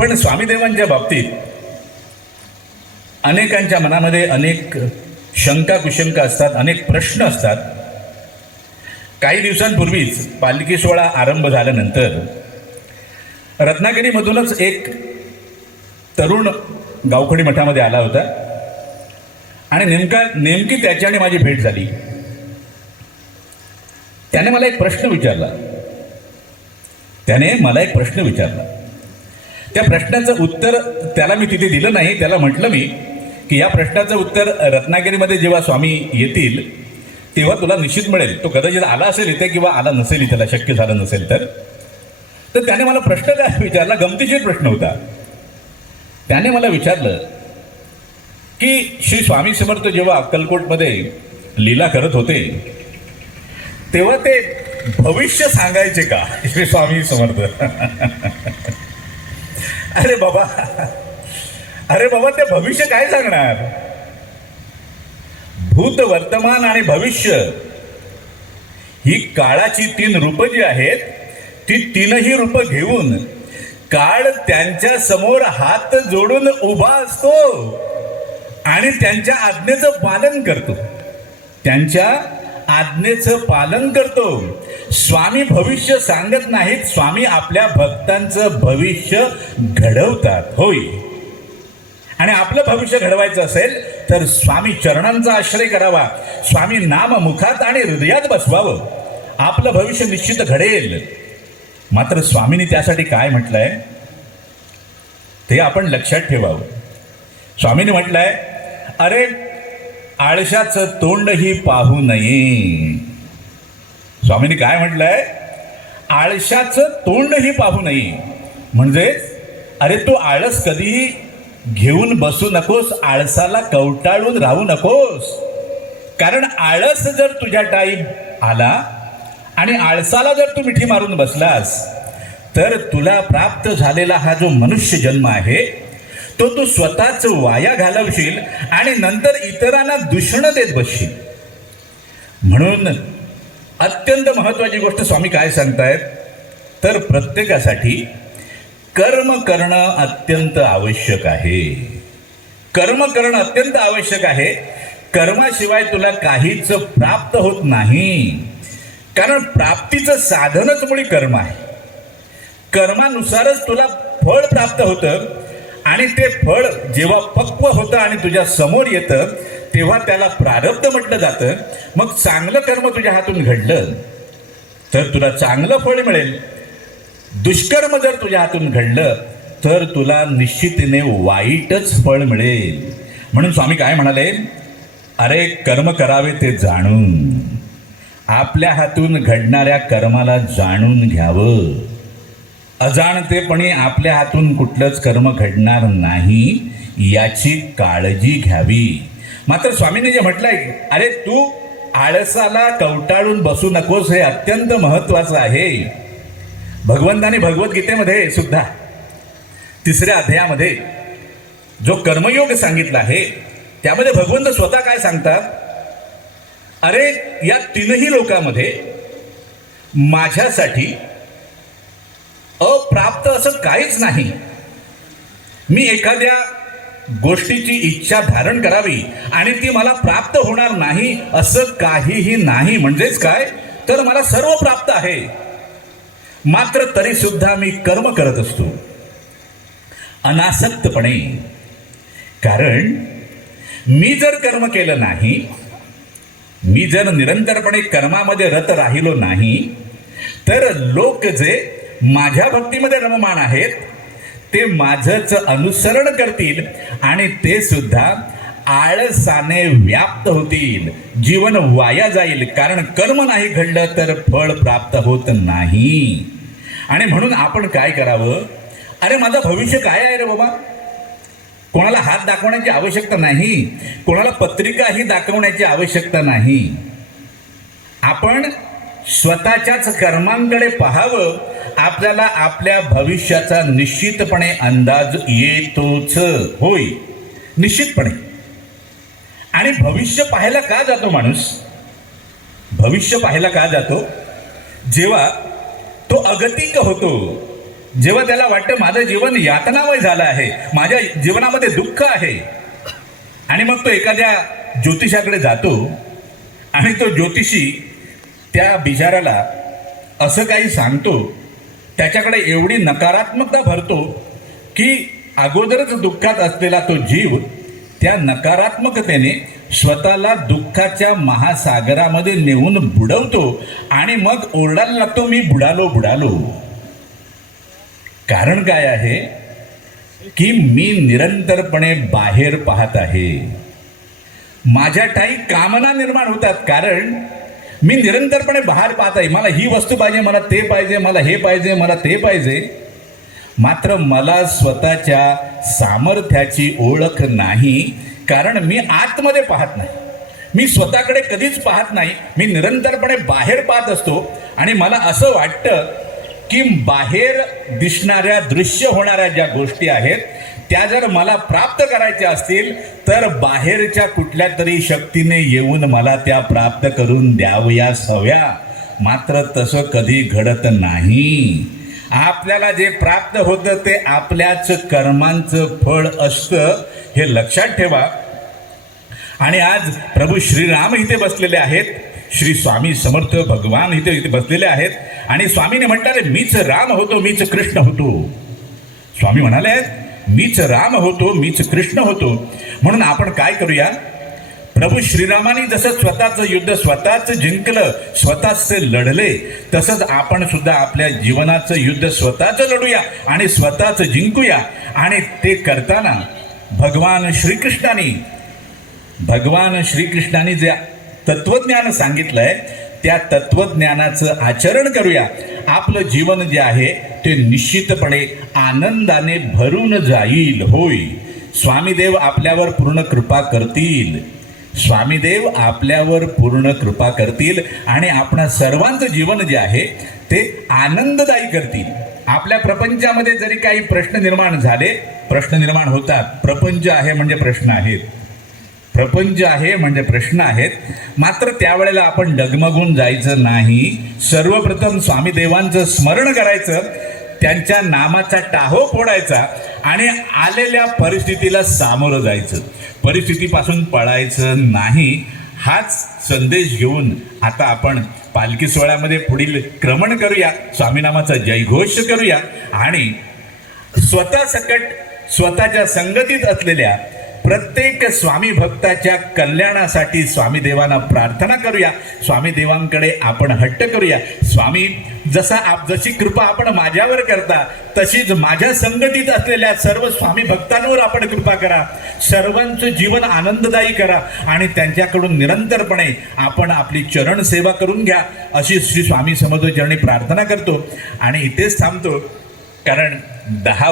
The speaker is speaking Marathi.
पण स्वामीदेवांच्या बाबतीत अनेकांच्या मनामध्ये अनेक शंका कुशंका असतात अनेक प्रश्न असतात. काही दिवसांपूर्वीच पालखी सोहळा आरंभ झाल्यानंतर रत्नागिरीमधूनच एक तरुण गावखडी मठामध्ये आला होता. आणि नेमका नेमकी त्याच्याने माझी भेट झाली. त्याने मला एक प्रश्न विचारला. त्याने मला एक प्रश्न विचारला. त्या प्रश्नाचं उत्तर त्याला मी तिथे दिलं नाही. त्याला म्हटलं मी की या प्रश्नाचं उत्तर रत्नागिरीमध्ये जेव्हा स्वामी येतील तेव्हा तुला निश्चित मिळेल. तो कदाचित आला असेल इथे किंवा आला नसेल इथेला शक्य झालं नसेल तर. तर त्याने मला प्रश्न काय विचारला गमतीशीर प्रश्न होता. त्याने मला विचारलं की श्री स्वामी समर्थ जेव्हा अक्कलकोटमध्ये लीला करत होते तेव्हा ते भविष्य सांगायचे का? श्री स्वामी समर्थ. अरे बाबा. अरे बाबा ते भविष्य काय सांगणार? भूत वर्तमान आणि भविष्य. ही काळाची तीन रूप जी आहेत ती तीनही रूप घेऊन काळ त्यांच्यासमोर हात जोडून उभा असतो आणि त्यांच्या आज्ञेचं पालन करतो. त्यांच्या आज्ञेचं पालन करतो. स्वामी भविष्य सांगत नाहीत स्वामी आपल्या भक्तांचं भविष्य घडवतात होय. आणि आपलं भविष्य घडवायचं असेल तर स्वामी चरणांचा आश्रय करावा. स्वामी नाम मुखात आणि हृदयात बसवावं. आपलं भविष्य निश्चित घडेल. मात्र स्वामींनी त्यासाठी काय म्हटलंय? ते आपण लक्षात ठेवावं. स्वामीने म्हटलंय अरे आळशाचं तोंडही पाहू नये. स्वामींनी काय म्हटलंय? आळशाचं तोंडही पाहू नये. म्हणजेच अरे तू आळस कधीही घेऊन बसू नकोस आळसाला कवटाळून राहू नकोस. कारण आळस जर तुझ्या टाईम आला आणि आळसाला जर तू मिठी मारून बसलास तर तुला प्राप्त झालेला हा जो मनुष्य जन्म आहे तो तू स्वतःच वाया घालवशील आणि नंतर इतरांना दूषण देत बसशील. म्हणून अत्यंत महत्वाची गोष्ट स्वामी काय सांगतायत? तर प्रत्येकासाठी कर्म करणं अत्यंत आवश्यक आहे. कर्म करणं अत्यंत आवश्यक आहे. कर्माशिवाय तुला काहीच प्राप्त होत नाही. कारण प्राप्तीचं साधनच मुळी कर्म आहे. कर्मानुसारच तुला फळ प्राप्त होतं. आणि ते फळ जेव्हा पक्व होतं आणि तुझ्या समोर येतं तेव्हा त्याला प्रारब्ध म्हटलं जातं. मग चांगलं कर्म तुझ्या हातून घडलं तर तुला चांगलं फळ मिळेल. दुष्कर्म जर तुझ्या हातून घडलं तर तुला निश्चितीने वाईटच फळ मिळेल. म्हणून स्वामी काय म्हणाले? अरे कर्म करावे ते जाणून. आपल्या हातून घडणाऱ्या कर्माला जाणून घ्यावं. अजाणतेपणी आपल्या हातून कुठलंच कर्म घडणार नाही याची काळजी घ्यावी. मात्र स्वामींनी जे म्हटलंय अरे तू आळसाला कवटाळून बसू नकोस हे अत्यंत महत्वाचं आहे. भगवंताने भगवद्गीतेमध्ये सुद्धा तिसऱ्या अध्यायामध्ये जो कर्मयोग सांगितला आहे त्यामध्ये भगवंत स्वतः काय सांगतात? अरे या तीनही लोकांमध्ये माझ्यासाठी अप्राप्त असं काहीच नाही. मी एखाद्या गोष्टीची इच्छा धारण करावी आणि ती मला प्राप्त होणार नाही असं काहीही नाही. म्हणजेच काय? तर मला सर्व प्राप्त आहे. मात्र तरी सुद्धा मी कर्म करत असतो. अनासक्तपणे. कारण मी जर कर्म केलं नाही मी जर निरंतरपणे कर्मामध्ये रत राहिलो नाही तर लोक जे माझ्या भक्तीमध्ये रममान आहेत. ते माझंच अनुसरण करतील आणि ते सुद्धा आळसाने व्याप्त होतील. जीवन वाया जाईल. कारण कर्म नाही घडलं तर फळ प्राप्त होत नाही. आणि म्हणून आपण काय करावं? अरे माझं भविष्य काय आहे रे बाबा? कोणाला हात दाखवण्याची आवश्यकता नाही. कोणाला पत्रिकाही दाखवण्याची आवश्यकता नाही. आपण स्वतःच्याच कर्मांकडे पाहावं. आपल्याला आपल्या भविष्याचा निश्चितपणे अंदाज येतोच. होय. निश्चितपणे. आणि भविष्य पाहायला का जातो माणूस? भविष्य पाहायला का जातो? जेव्हा तो अगतिक होतो जेव्हा त्याला वाटतं माझं जीवन यातनामय झालं आहे माझ्या जीवनामध्ये दुःख आहे आणि मग तो एखाद्या ज्योतिषाकडे जातो आणि तो ज्योतिषी त्या बिचाराला असं काही सांगतो त्याच्याकडे एवढी नकारात्मकता भरतो की अगोदरच दुःखात असलेला तो जीव त्या नकारात्मकतेने स्वतःला दुःखाच्या महासागरामध्ये नेऊन बुडवतो आणि मग ओरडायला लागतो मी बुडालो बुडालो. कारण काय आहे की मी निरंतरपणे बाहेर पाहत आहे. माझ्या ठाई कामना निर्माण होतात. कारण मी निरंतरपणे बाहेर पाहत आहे मला ही वस्तू पाहिजे मला ते पाहिजे मला हे पाहिजे मला ते पाहिजे. मात्र मला स्वतःच्या सामर्थ्याची ओळख नाही कारण मी आतमध्ये पाहत नाही. मी स्वतःकडे कधीच पाहत नाही. मी निरंतरपणे बाहेर पाहत असतो आणि मला असं वाटतं की बाहेर दिसणाऱ्या दृश्य होणाऱ्या ज्या गोष्टी आहेत त्या जर मला प्राप्त करायच्या असतील तर बाहेरच्या कुठल्या तरी शक्तीने येऊन मला त्या प्राप्त करून द्यावयास हव्या मात्र तसं कधी घडत नाही. आपल्याला जे प्राप्त होतं ते आपल्याच कर्मांचं फळ असतं हे लक्षात ठेवा. आणि आज प्रभू श्रीराम इथे बसलेले आहेत. श्री स्वामी समर्थ भगवान इथे इथे बसलेले आहेत. आणि स्वामीने म्हणतात मीच राम होतो मीच कृष्ण होतो. स्वामी म्हणाले आहेत मीच राम होतो मीच कृष्ण होतो. म्हणून आपण काय करूया? प्रभू श्रीरामाने जसं स्वतःचं युद्ध स्वतःच जिंकलं स्वतःच लढले तसंच आपण सुद्धा आपल्या जीवनाचं युद्ध स्वतःच लढूया आणि स्वतःच जिंकूया. आणि ते करताना भगवान श्रीकृष्णाने भगवान श्रीकृष्णाने जे तत्वज्ञान सांगितलंय त्या तत्वज्ञानाचं आचरण करूया. आपलं जीवन जे आहे ते निश्चितपणे आनंदाने भरून जाईल होय. स्वामीदेव आपल्यावर पूर्ण कृपा करतील. स्वामीदेव आपल्यावर पूर्ण कृपा करतील आणि आपणा सर्वांचं जीवन जे आहे ते आनंददायी करतील. आपल्या प्रपंचामध्ये जरी काही प्रश्न निर्माण झाले प्रश्न निर्माण होतात. प्रपंच आहे म्हणजे प्रश्न आहेत. प्रपंच आहे म्हणजे प्रश्न आहेत. मात्र त्यावेळेला आपण डगमगून जायचं नाही. सर्वप्रथम स्वामी देवांचं स्मरण करायचं त्यांच्या नामाचा टाहो फोडायचा आणि आलेल्या परिस्थितीला सामोरं जायचं. परिस्थितीपासून पळायचं नाही. हाच संदेश घेऊन आता आपण पालखी सोहळ्यामध्ये पुढील क्रमण करूया. स्वामीनामाचा जयघोष करूया. आणि स्वतः सकट स्वतःच्या संगतीत असलेल्या प्रत्येक स्वामी भक्ताच्या कल्याणासाठी स्वामी देवांना प्रार्थना करूया. स्वामी देवांकडे आपण हट्ट करूया. स्वामी जसा आप जशी कृपा आपण माझ्यावर करता तशीच माझ्या संगतीत असलेल्या सर्व स्वामी भक्तांवर आपण कृपा करा. सर्वांचं जीवन आनंददायी करा आणि त्यांच्याकडून निरंतरपणे आपण आपली चरण सेवा करून घ्या अशी श्री स्वामी समोर चरणी प्रार्थना करतो. आणि इथेच थांबतो कारण दहा